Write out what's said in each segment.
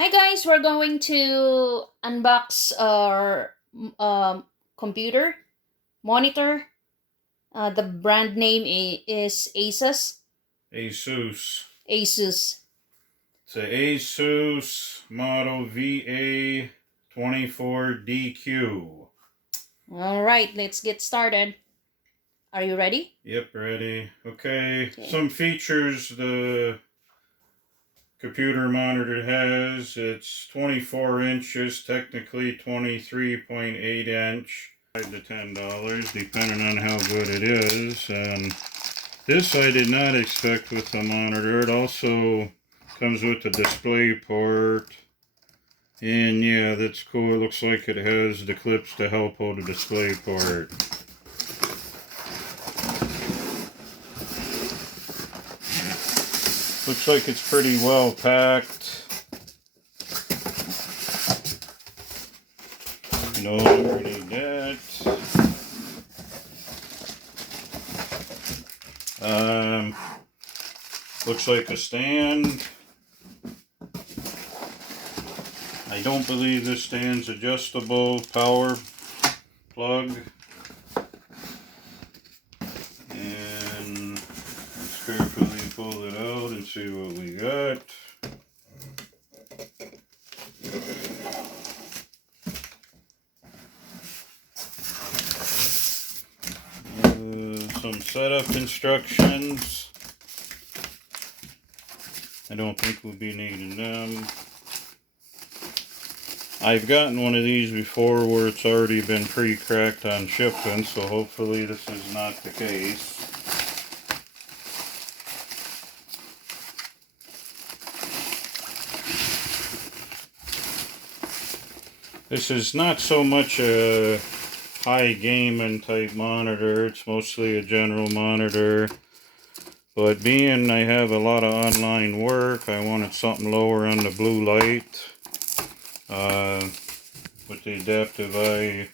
Hi guys, we're going to unbox our computer monitor. The brand name is Asus. Asus. Asus. It's a Asus model VA24DQ. All right, let's get started. Are you ready? Yep, ready. Okay, Okay. some features the computer monitor has. It's 24 inches, technically 23.8 inch. $5 to $10, depending on how good it is. And this I did not expect with the monitor. It also comes with a display port. And yeah, that's cool. It looks like it has the clips to help hold the display port. Looks like it's pretty well packed. No, never need that. Looks like a stand. I don't believe this stand's adjustable. Power plug. And let's carefully pull it out and see what we got. Some setup instructions. I don't think we'll be needing them. I've gotten one of these before where it's already been pre-cracked on shipping, so hopefully this is not the case. This is not so much a high gaming type monitor, it's mostly a general monitor. But being I have a lot of online work, I wanted something lower on the blue light. With the adaptive eye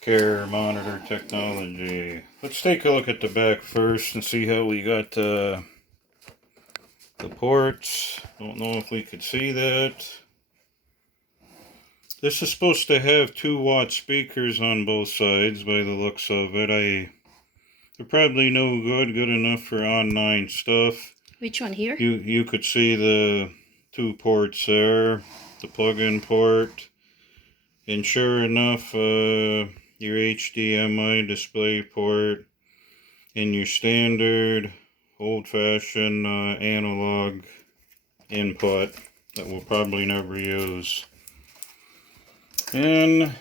care monitor technology. Let's take a look at the back first and see how we got the ports. Don't know if we could see that. This is supposed to have 2-watt speakers on both sides by the looks of it. They're probably no good enough for online stuff. Which one here? You could see the 2 ports there, the plug-in port. And sure enough, your HDMI display port and your standard old-fashioned analog input that we'll probably never use. And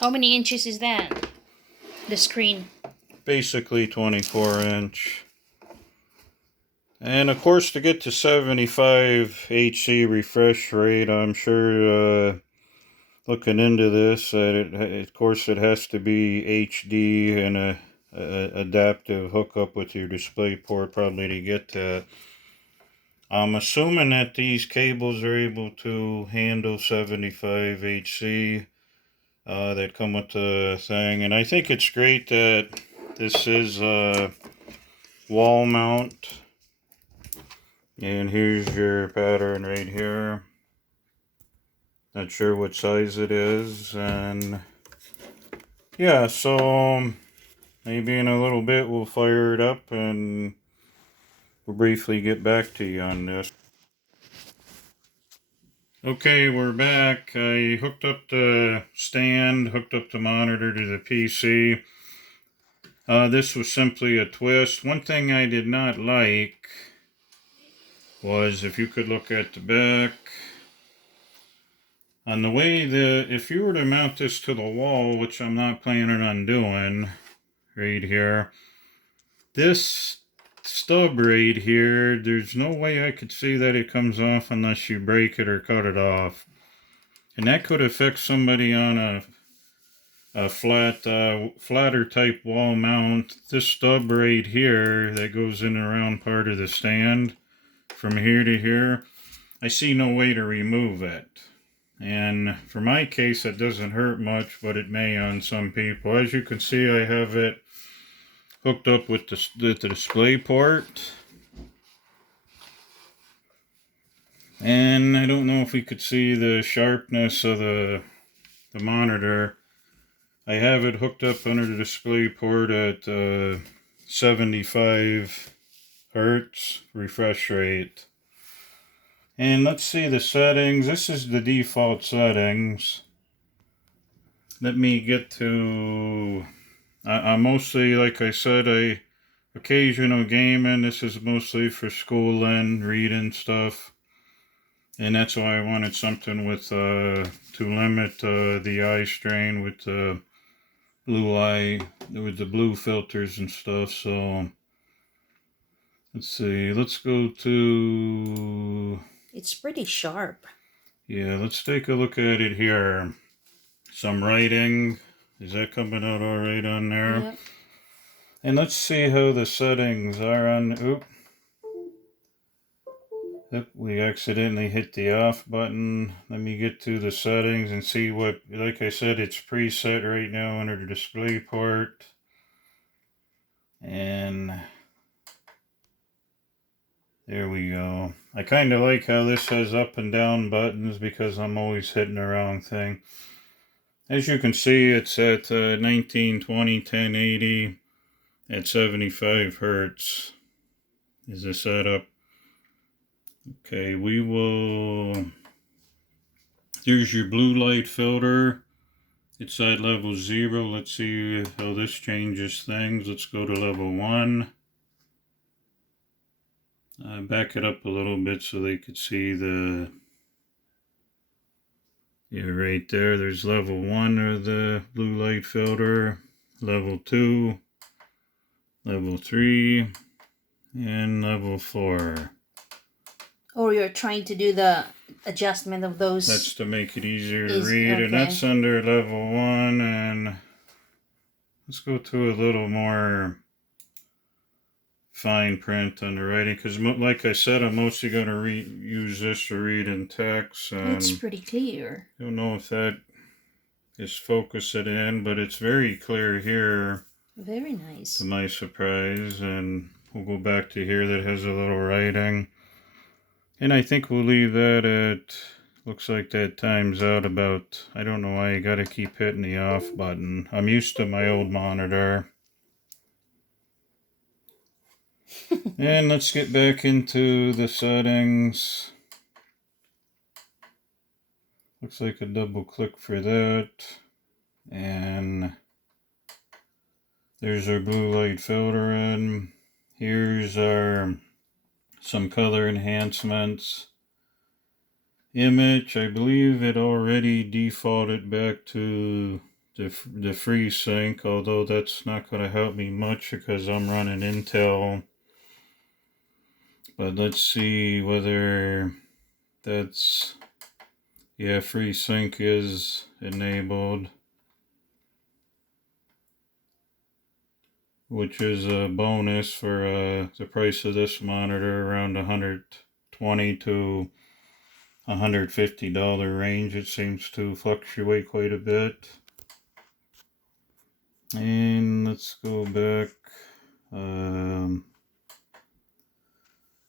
How many inches is that? The screen. basically 24 inch. And of course, to get to 75 HC refresh rate, I'm sure looking into this, of course it has to be HD and a adaptive hookup with your display port probably to get that. I'm assuming that these cables are able to handle 75 HC that come with the thing, and I think it's great that this is a wall mount. And here's your pattern right here. Not sure what size it is, and yeah, so maybe in a little bit we'll fire it up and we'll briefly get back to you on this. Okay, we're back. I hooked up the stand, hooked up the monitor to the PC. This was simply a twist. One thing I did not like was, if you could look at the back, on the way if you were to mount this to the wall, which I'm not planning on doing, right here, this stub right here, there's no way I could see that it comes off unless you break it or cut it off. And that could affect somebody on a flatter type wall mount. This stub right here that goes in the round part of the stand from here to here, I see no way to remove it. And for my case, it doesn't hurt much, but it may on some people. As you can see, I have it hooked up with the display port. And I don't know if we could see the sharpness of the monitor. I have it hooked up under the display port at 75 hertz refresh rate. And let's see the settings. This is the default settings. Let me get to... I'm mostly, like I said, occasional gaming. This is mostly for schooling, reading stuff. And that's why I wanted something with to limit the eye strain with the blue filters and stuff. So let's see. Let's go to... It's pretty sharp. Yeah, let's take a look at it here. Some writing. Is that coming out all right on there? Yep. And let's see how the settings are on... Oop, we accidentally hit the off button. Let me get to the settings and see what... Like I said, it's preset right now under the display port. And... there we go. I kind of like how this has up and down buttons because I'm always hitting the wrong thing. As you can see, it's at 1920 1080 at 75 hertz is the setup. Okay, we will... There's your blue light filter. It's at level 0. Let's see how this changes things. Let's go to level 1. Back it up a little bit so they could see the... Yeah, right there. There's level 1 of the blue light filter. Level 2. Level 3. And level 4. Or you're trying to do the adjustment of those. That's to make it easier to read. Okay. And that's under level 1. And let's go to a little more fine print on the writing. Because like I said, I'm mostly going to use this to read in text. And it's pretty clear. I don't know if that is focusing in, but it's very clear here. Very nice. To my surprise. And we'll go back to here that has a little writing. And I think we'll leave that at, looks like that time's out about, I don't know why you gotta keep hitting the off button. I'm used to my old monitor. And let's get back into the settings. Looks like a double click for that. And there's our blue light filter in. Here's our... some color enhancements. Image, I believe it already defaulted back to the FreeSync, although that's not going to help me much because I'm running Intel. But let's see whether that's... yeah, FreeSync is enabled, which is a bonus for the price of this monitor, around $120 to $150 range. It seems to fluctuate quite a bit. And let's go back.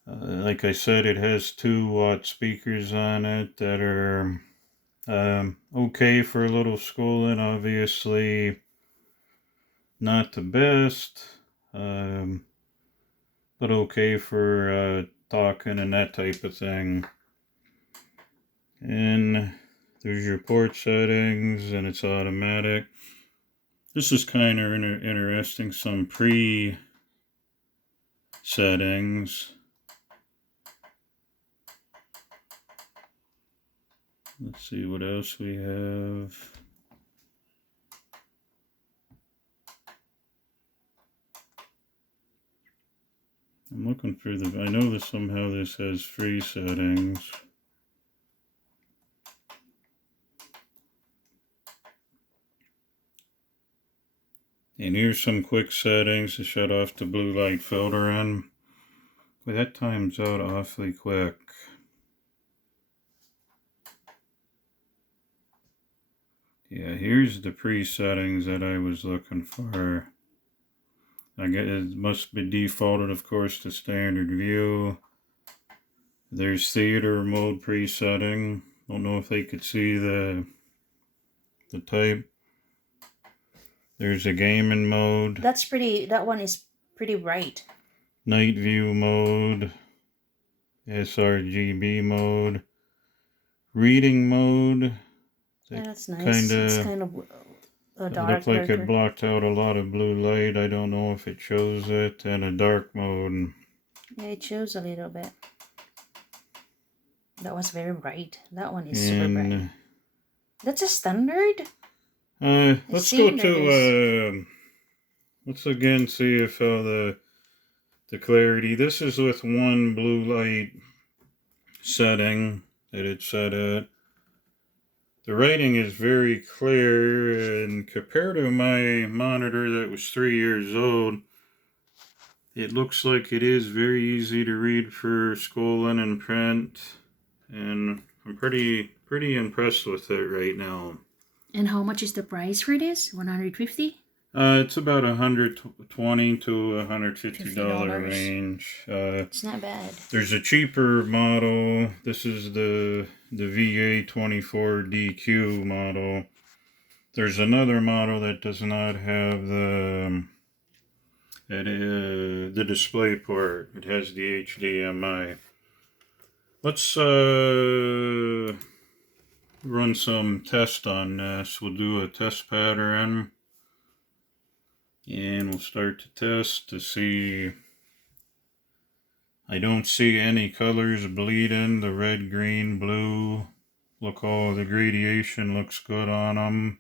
Like I said, it has 2-watt speakers on it that are okay for a little schooling. Obviously not the best, but okay for talking and that type of thing. And there's your port settings, and it's automatic. This is kind of interesting, some pre-settings. Let's see what else we have. I'm looking for the... I know that somehow this has free settings. And here's some quick settings to shut off the blue light filter in. Boy, that time's out awfully quick. Yeah, here's the pre-settings that I was looking for. I guess it must be defaulted, of course, to standard view. There's theater mode presetting. Don't know if they could see the type. There's a gaming mode. That one is pretty bright. Night view mode. sRGB mode. Reading mode. Yeah, that's nice. It's kind of It dark. looked like darker. it blocked out a lot of blue light. I don't know if it shows it. And a dark mode. Yeah, it shows a little bit. That was very bright. That one is super bright. That's a standard? Let's go to, let's again see if the clarity. This is with one blue light setting that it's set at. The writing is very clear, and compared to my monitor that was 3 years old, it looks like it is very easy to read for scrolling and print, and I'm pretty impressed with it right now. And how much is the price for this? $150? It's about $120 to $150 range. It's not bad. There's a cheaper model. This is the VA24DQ model. There's another model that does not have the display port. It has the HDMI. Let's run some tests on this. We'll do a test pattern. And we'll start to test to see. I don't see any colors bleeding. The red, green, blue. Look, all the gradation looks good on them.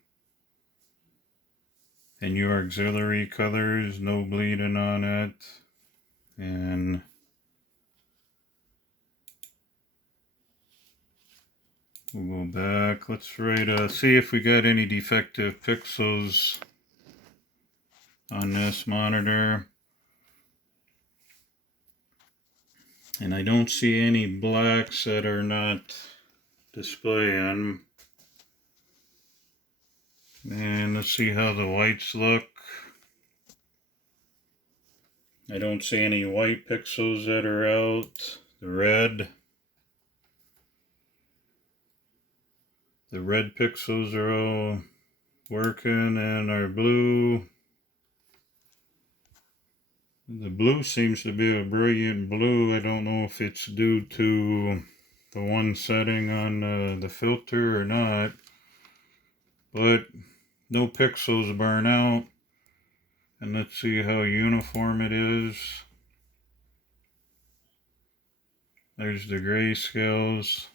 And your auxiliary colors, no bleeding on it. And we'll go back. Let's see if we got any defective pixels on this monitor. And I don't see any blacks that are not displaying. And let's see how the whites look. I don't see any white pixels that are out. The red pixels are all working, and our blue. The blue seems to be a brilliant blue. I don't know if it's due to the one setting on the filter or not, but no pixels burn out. And let's see how uniform it is. There's the grayscales.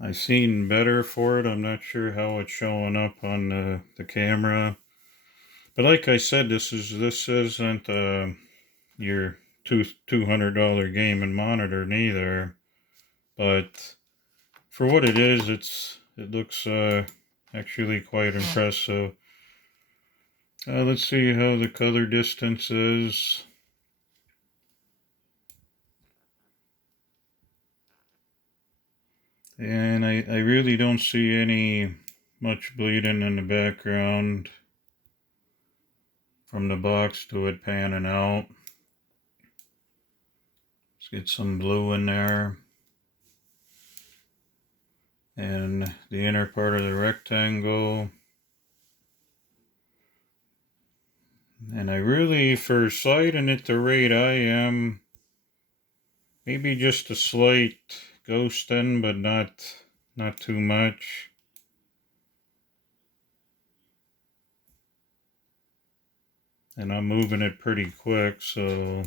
I've seen better for it. I'm not sure how it's showing up on the camera. But like I said, this isn't your $200 gaming monitor neither. But for what it is, it looks actually quite impressive. Let's see how the color distance is. And I really don't see any much bleeding in the background from the box to it panning out. Let's get some blue in there. And the inner part of the rectangle. And I really, for sliding at the rate I am, maybe just a slight ghosting, but not too much. And I'm moving it pretty quick, so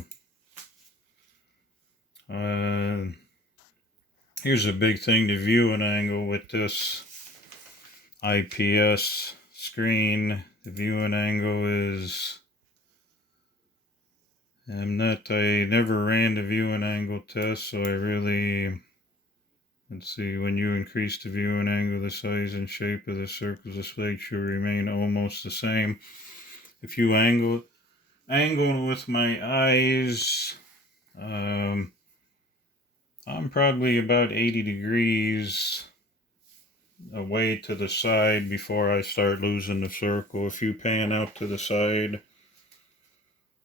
here's a big thing to view an angle with this IPS screen. The viewing angle is, I never ran the viewing angle test, so I really, let's see, when you increase the viewing angle, the size and shape of the circles displayed should remain almost the same. If you angle with my eyes, I'm probably about 80 degrees away to the side before I start losing the circle. If you pan out to the side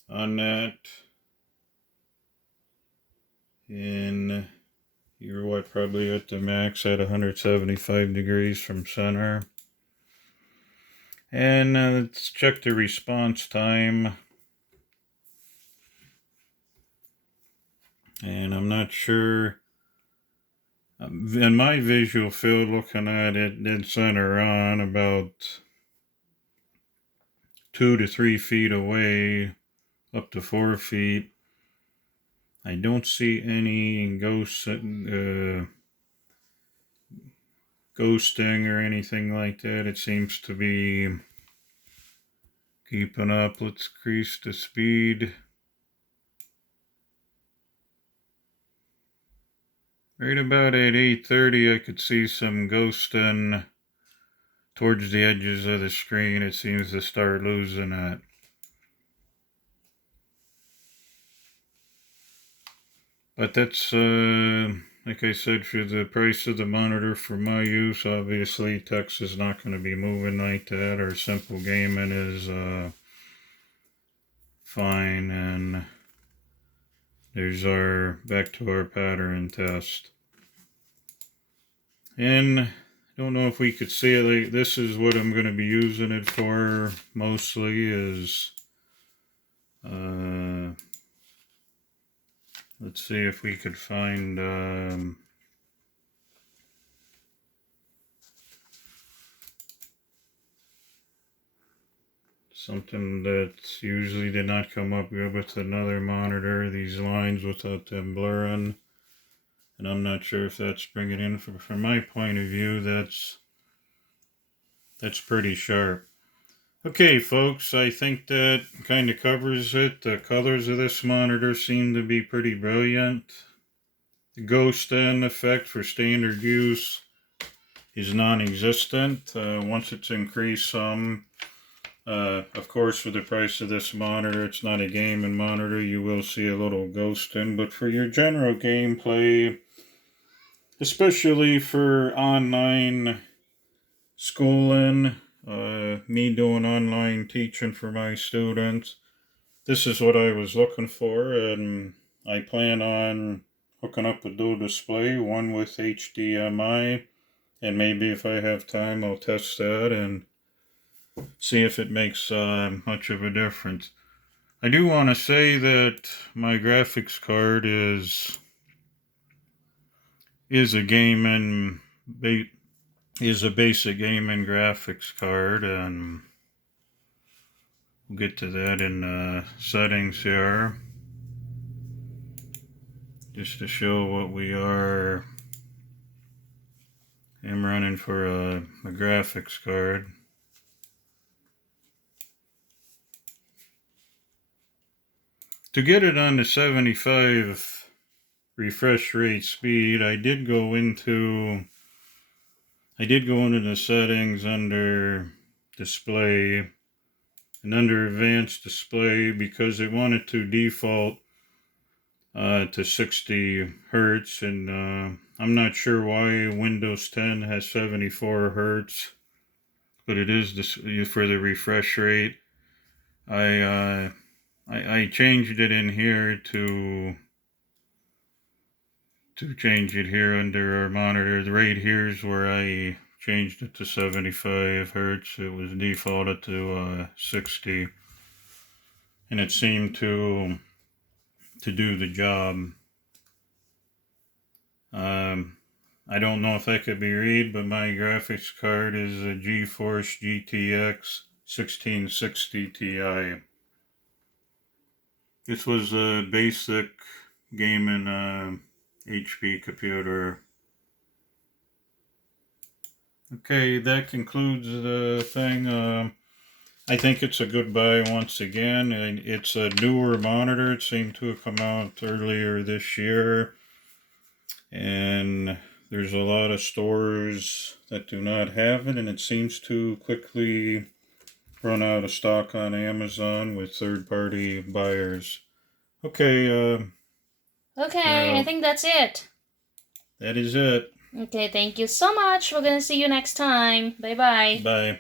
on that, and you're what, probably at the max at 175 degrees from center. And let's check the response time. And I'm not sure. In my visual field, looking at it, dead center on, about 2 to 3 feet away, up to 4 feet. I don't see any ghosting or anything like that. It seems to be keeping up. Let's increase the speed. Right about at 8:30, I could see some ghosting towards the edges of the screen. It seems to start losing it. But that's, like I said, for the price of the monitor for my use, obviously text is not going to be moving like that, or simple gaming is fine. And there's back to our pattern test. And I don't know if we could see it. Like, this is what I'm going to be using it for mostly is, let's see if we could find, something that usually did not come up good with another monitor, these lines without them blurring. And I'm not sure if that's bringing in, from my point of view, that's pretty sharp. Okay, folks, I think that kind of covers it. The colors of this monitor seem to be pretty brilliant. The ghost in effect for standard use is non-existent. Once it's increased some, of course, for the price of this monitor, it's not a gaming monitor. You will see a little ghost in, but for your general gameplay, especially for online schooling, me doing online teaching for my students, this is what I was looking for, and I plan on hooking up a dual display, one with HDMI, and maybe if I have time I'll test that and see if it makes much of a difference. I do want to say that my graphics card is a gaming is a basic gaming graphics card, and we'll get to that in settings here, just to show what we are. I'm running for a graphics card. To get it on the 75 refresh rate speed, I did go into the settings under display and under advanced display, because it wanted to default to 60 hertz, and I'm not sure why Windows 10 has 74 hertz, but it is this for the refresh rate. I changed it in here to change it here under our monitor. The right here is where I changed it to 75 hertz. It was defaulted to 60, and it seemed to do the job. I don't know if that could be read, but my graphics card is a GeForce GTX 1660 Ti. This was a basic gaming HP computer. Okay, that concludes the thing. I think it's a good buy once again. And it's a newer monitor. It seemed to have come out earlier this year. And there's a lot of stores that do not have it, and it seems to quickly run out of stock on Amazon with third-party buyers. Okay, Okay, I think that's it. that is it. Okay, thank you so much. We're gonna see you next time. Bye-bye. Bye.